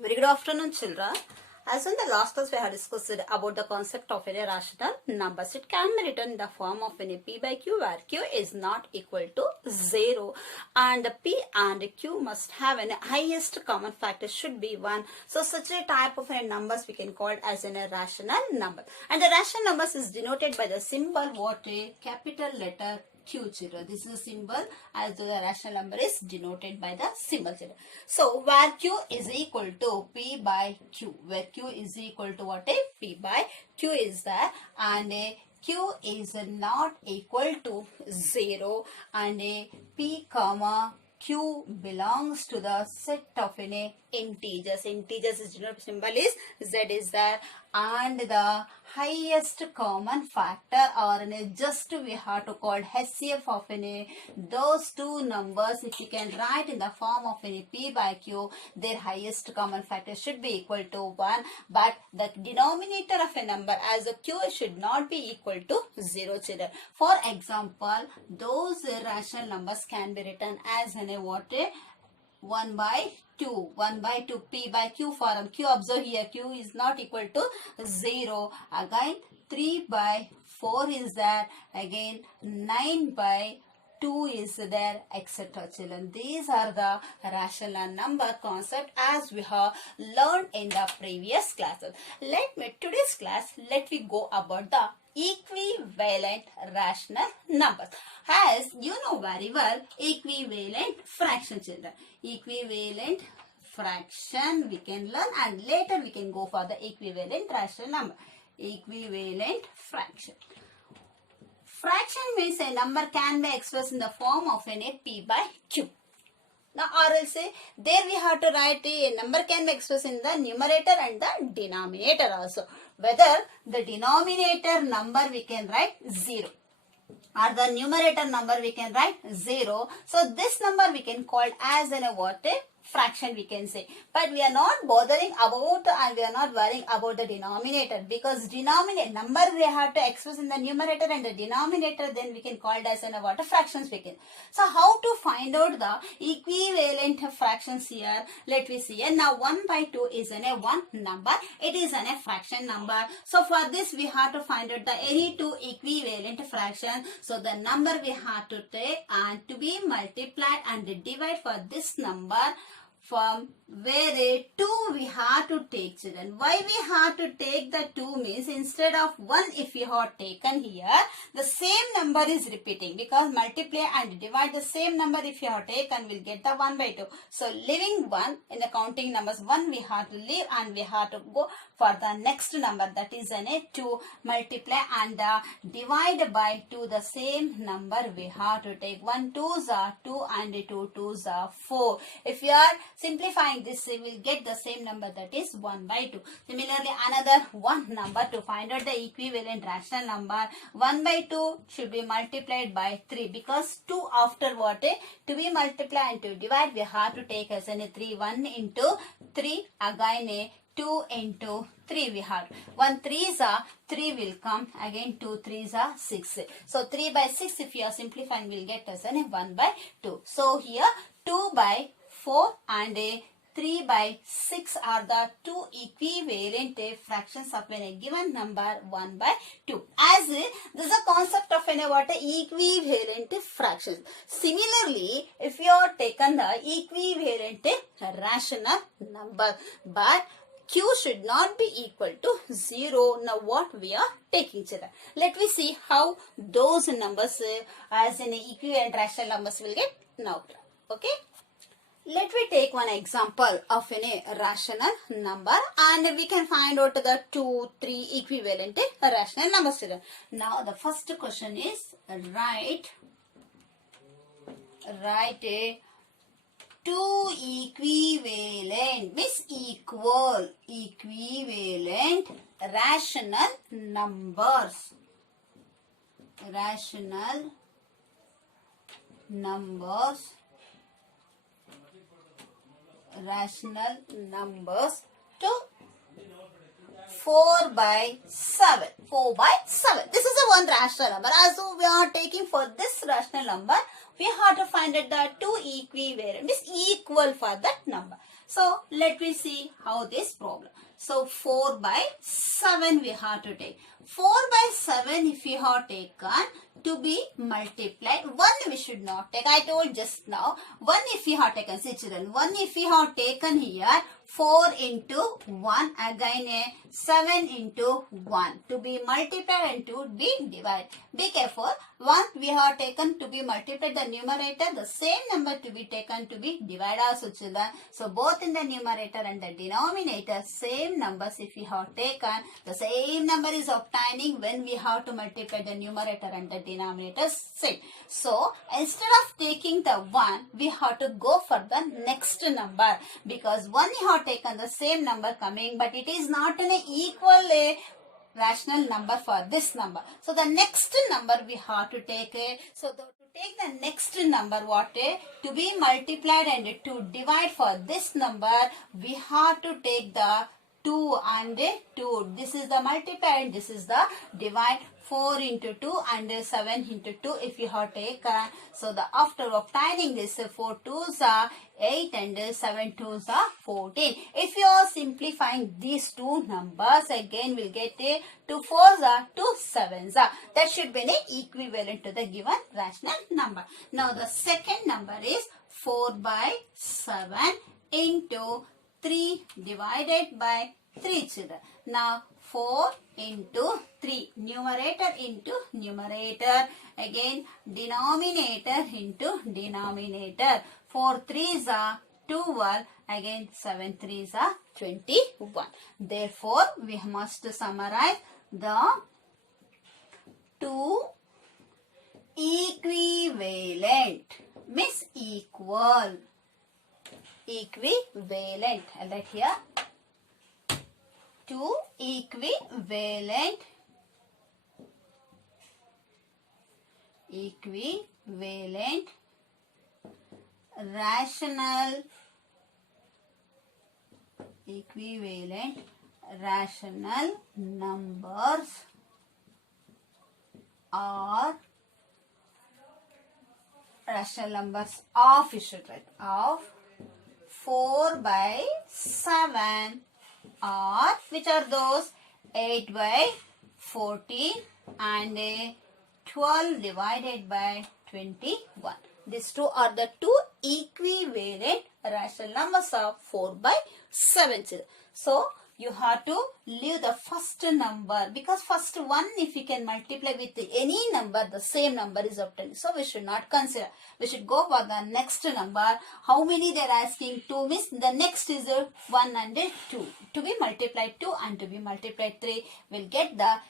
Very good afternoon, children. As in the last class, we have discussed about the concept of any rational numbers. It can be written in the form of any p by q, where q is not equal to 0, and p and q must have an highest common factor should be 1. So, such a type of a numbers we can call it as a rational number. And the rational numbers is denoted by the symbol what a capital letter Q, children. This is a symbol as the rational number is denoted by the symbol, children. So, where Q is equal to P by Q, where Q is equal to what? A P by Q is there, and a Q is not equal to 0, and a P comma Q belongs to the set of any integers. Integers is denoted symbol is Z is there, and the highest common factor, or just we have to call HCF of any those two numbers. If you can write in the form of any P by Q, their highest common factor should be equal to 1, but the denominator of a number as a Q should not be equal to 0, children. For example, those rational numbers can be written as a what? 1 by 2, 1 by 2, P by Q form. Q, observe here, Q is not equal to 0. Again, 3 by 4 is there. Again, 9 by 2 is there, etc. Children, these are the rational number concept as we have learned in the previous classes. Today's class, let me go about the equivalent rational numbers. As you know very well, equivalent fraction, children. Equivalent fraction we can learn, and later we can go for the equivalent rational number. Equivalent fraction. Fraction means a number can be expressed in the form of a P by Q. Now, or else there we have to write a number can be expressed in the numerator and the denominator also. Whether the denominator number we can write 0, or the numerator number we can write 0. So, this number we can call as a what? A fraction we can say, but we are not bothering about and we are not worrying about the denominator, because denominator number we have to express in the numerator and the denominator, then we can call it as what? A fractions we can. So how to find out the equivalent fractions here? Let me see. And now 1 by 2 is a one number. It is a fraction number. So for this we have to find out the any two equivalent fractions. So the number we have to take and to be multiplied and divide for this number, from where a 2 we have to take, children. Why we have to take the 2 means instead of 1 if you have taken here, the same number is repeating, because multiply and divide the same number if you have taken will get the 1 by 2. So leaving 1 in the counting numbers, 1 we have to leave and we have to go for the next number, that is a 2, multiply and divide by 2 the same number we have to take. 1 2s are 2 and 2 2s are 4. If you are simplifying this, we will get the same number, that is 1 by 2. Similarly, another one number to find out the equivalent rational number, 1 by 2 should be multiplied by 3, because 2 after what? To be multiplied and to divide we have to take as a 3. 1 into 3, again 2 into 3 we have. 1 3s are 3 will come, again 2 3s are 6. So 3 by 6 if you are simplifying will get as a 1 by 2. So here 2 by 4 and 3 by 6 are the two equivalent fractions of a given number 1 by 2. As this is a concept of what? Equivalent fractions. Similarly, if you are taken the equivalent rational number, but Q should not be equal to 0. Now what we are taking, children? Let me see how those numbers as an equivalent rational numbers will get now. Okay. Let me take one example of a rational number, and we can find out the 2, 3 equivalent rational numbers. Now the first question is write a 2 equivalent means equivalent rational numbers. Rational to 4 by 7. 4 by 7. This is a one rational number. As we are taking for this rational number, we have to find out the two equivalent, means equal for that number. So let me see how this problem. So 4 by 7 we have to take. 4 by 7 if we have taken to be multiplied. 1 we should not take. I told just now. 1 if we have taken. See children. 1 if we have taken here. 4 into 1 again 7 into 1 to be multiplied and to be divided. Be careful. 1 we have taken to be multiplied the numerator, the same number to be taken to be divided also children. So both in the numerator and the denominator same numbers if we have taken, the same number is obtaining when we have to multiply the numerator and the denominator same. So instead of taking the 1 we have to go for the next number, because 1 we have taken the same number coming, but it is not an equal rational number for this number. So the next number we have to take so to take the next number what to be multiplied and to divide for this number, we have to take the 2 and 2. This is the multiply and this is the divide. 4 into 2 and 7 into 2 if you have taken. So the after obtaining this 4 2s are 8 and 7 2s are 14. If you are simplifying these two numbers, again we'll get 2 4s are 2 7s are. That should be an equivalent to the given rational number. Now the second number is 4 by 7 into 3 divided by 3 children. Now 4 into 3, numerator into numerator, again denominator into denominator. 4 3s are 12, again 7 3s are 21. Therefore, we must summarize the two equivalent, means equal, equivalent, I'll write here. Two equivalent rational numbers or rational numbers of, you should write, of 4 by 7 or which are those 8 by 14 and 12 divided by 21. These two are the two equivalent rational numbers of 4 by 7. So you have to leave the first number, because first one if you can multiply with any number, the same number is obtained. So we should not consider. We should go for the next number. How many they are asking? 2 means the next is 1 and 2. To be multiplied 2 and to be multiplied 3 will get the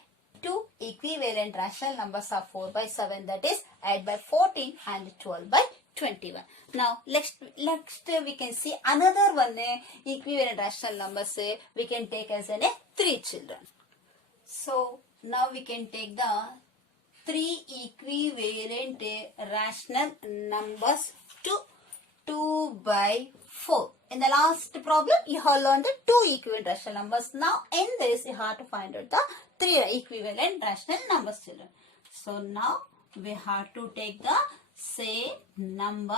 two equivalent rational numbers of 4 by 7, that is 8 by 14 and 12 by 21. Now next we can see another one equivalent rational numbers we can take as 3 children. So now we can take the 3 equivalent rational numbers to 2 by 4. In the last problem you have learned the 2 equivalent rational numbers. Now in this you have to find out the 3 equivalent rational numbers children. So now we have to take the same number,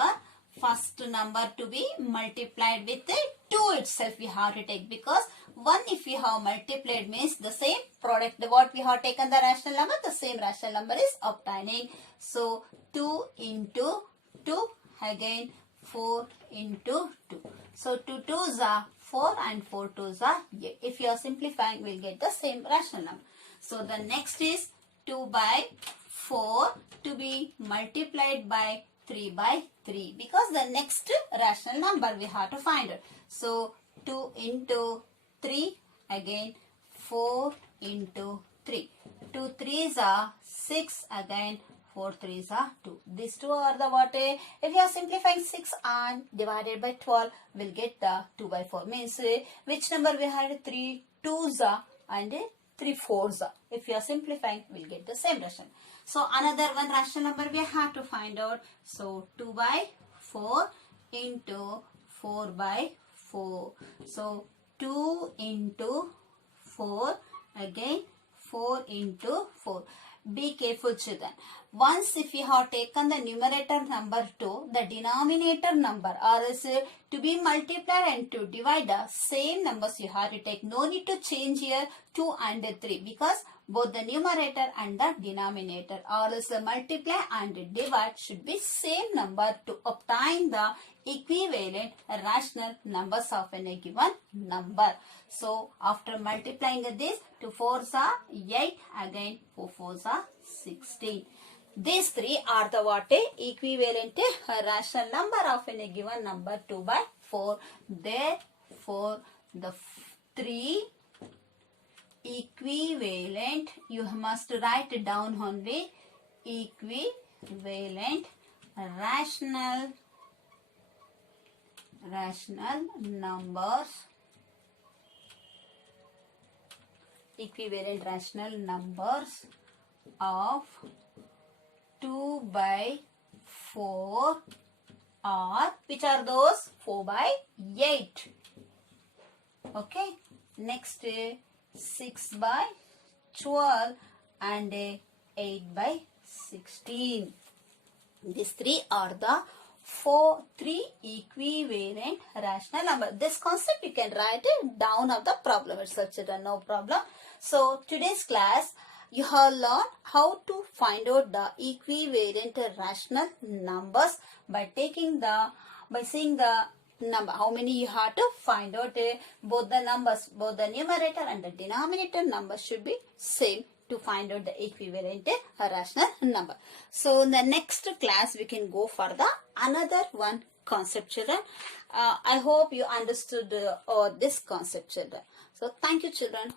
first number to be multiplied with 2 itself we have to take, because 1 if we have multiplied means the same product, what we have taken the rational number, the same rational number is obtaining. So 2 into 2, again 4 into 2. So 2 2s are 4 and 4 2s are 8. If you are simplifying, we'll get the same rational number. So the next is 2 by 4 to be multiplied by 3 by 3, because the next rational number we have to find it. So 2 into 3, again 4 into 3. 2 3s are 6, again 4 3s are 2. These two are the what? If you are simplifying 6 and divided by 12, we'll get the 2 by 4. Means which number we had? 3 2s are and 3 4s are. If you are simplifying, we'll get the same rational. So another one rational number we have to find out. So 2 by 4 into 4 by 4. So 2 into 4, again 4 into 4. Be careful children. Once if you have taken the numerator number 2, the denominator number, or else To be multiplied and to divide the same numbers you have to take. No need to change here 2 and 3 because both the numerator and the denominator, or else the multiply and divide should be same number to obtain the equivalent rational numbers of a given number. So after multiplying this, 2 4s are 8, again 4 4s are 16. These three are the what equivalent rational number of a given number 2 by 4. Therefore, the 3 equivalent, you must write down only equivalent rational numbers, equivalent rational numbers of 2 by 4 are, which are those? 4 by 8. Okay. Next 6 by 12 and 8 by 16. These three are the three equivalent rational number. This concept you can write it down of the problem itself, children, no problem. So today's class you have learned how to find out the equivalent rational numbers by seeing the number. How many you have to find out? Both the numbers, both the numerator and the denominator number should be same to find out the equivalent rational number. So in the next class we can go for the another one concept, children. I hope you understood this concept, children. So thank you, children.